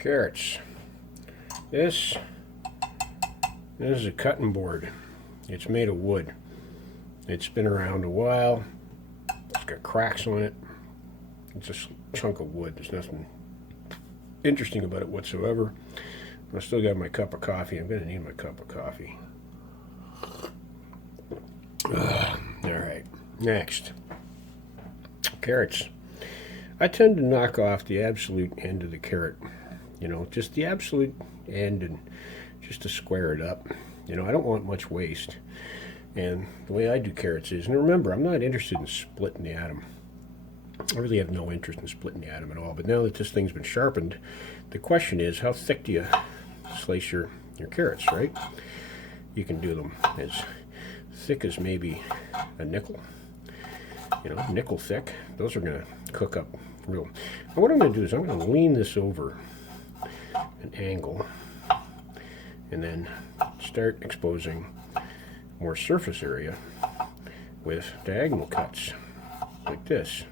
Carrots. This is a cutting board. It's made of wood. It's been around a while. It's got cracks on it. It's a chunk of wood. There's nothing interesting about it whatsoever. I still got my cup of coffee. I'm going to need my cup of coffee. Alright, next. Carrots. I tend to knock off the absolute end of the carrot. You know, just the absolute end, and just to square it up. You know, I don't want much waste. And the way I do carrots is, and remember, I'm not interested in splitting the atom. I really have no interest in splitting the atom at all. But now that this thing's been sharpened, the question is, how thick do you slice your carrots, right? You can do them as thick as maybe a nickel. You know, nickel thick. Those are going to cook up real. And what I'm going to do is I'm going to lean this over an angle and then start exposing more surface area with diagonal cuts like this.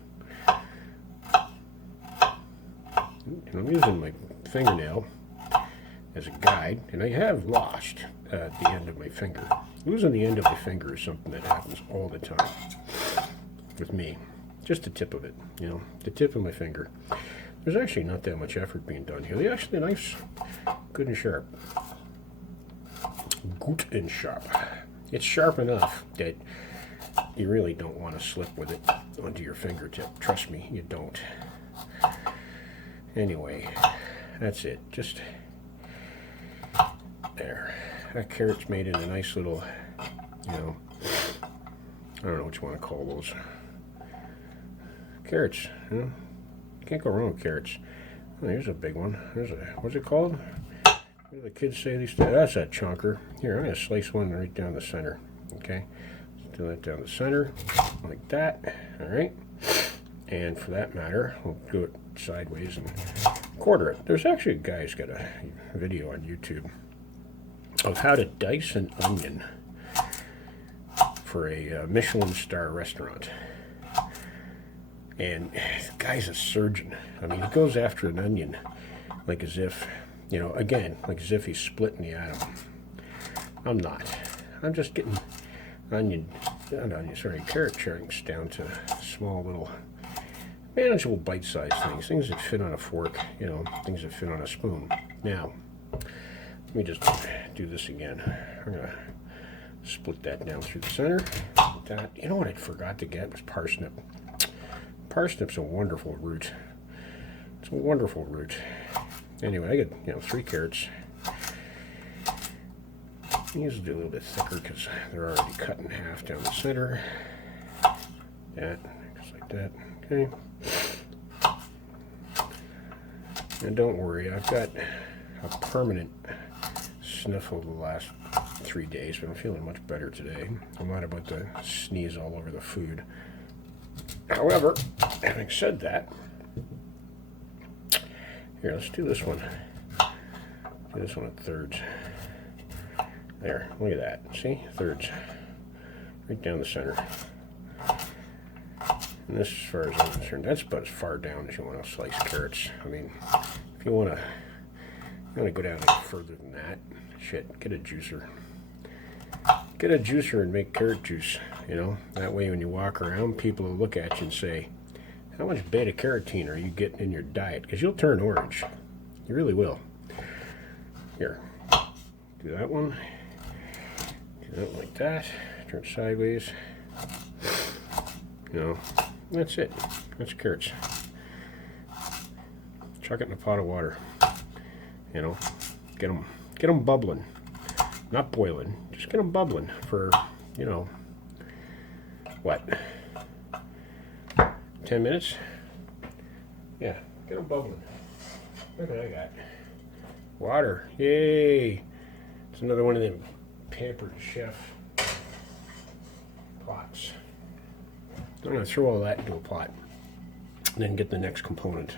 And I'm using my fingernail as a guide, and I have lost the end of my finger. Losing the end of my finger is something that happens all the time with me. Just the tip of it, you know, the tip of my finger. There's actually not that much effort being done here. They're actually nice, good and sharp. Good and sharp. It's sharp enough that you really don't want to slip with it onto your fingertip. Trust me, you don't. Anyway, that's it. Just there. That carrot's made in a nice little, you know, I don't know what you want to call those. Carrots, you know? Can't go wrong with carrots. Oh, here's a big one. There's a, what's it called? What do the kids say these days? That's a chunker. Here, I'm going to slice one right down the center. Okay? Do that down the center, like that. All right? And for that matter, we'll do it sideways and quarter it. There's actually a guy who's got a video on YouTube of how to dice an onion for a Michelin star restaurant. And the guy's a surgeon. I mean, he goes after an onion like as if, you know, again, like as if he's splitting the atom. I'm not. I'm just getting carrot chunks down to small little manageable bite-sized things that fit on a fork, you know, things that fit on a spoon. Now, let me just do this again. I'm going to split that down through the center. That, you know what I forgot to get was parsnip. Parsnip's a wonderful root. It's a wonderful root. Anyway, I get, you know, 3 carrots. These will do a little bit thicker because they're already cut in half down the center. That, just like that. Okay. And don't worry, I've got a permanent sniffle the last 3 days, but I'm feeling much better today. I'm not about to sneeze all over the food. However, having said that, here, let's do this one. Do this one at thirds. There, look at that. See? Thirds. Right down the center. And this, as far as I'm concerned, that's about as far down as you want to slice carrots. I mean, if you want to go down any further than that, shit, get a juicer. Get a juicer and make carrot juice, you know. That way when you walk around, people will look at you and say, how much beta-carotene are you getting in your diet? Because you'll turn orange. You really will. Here, do that one. Do that like that. Turn sideways. You know, that's it. That's carrots. Chuck it in a pot of water. You know, get them bubbling. Not boiling. Just get them bubbling for, you know, what? 10 minutes? Yeah, get them bubbling. Look what I got. Water. Yay! It's another one of them Pampered Chef pots. I'm going to throw all that into a pot and then get the next component.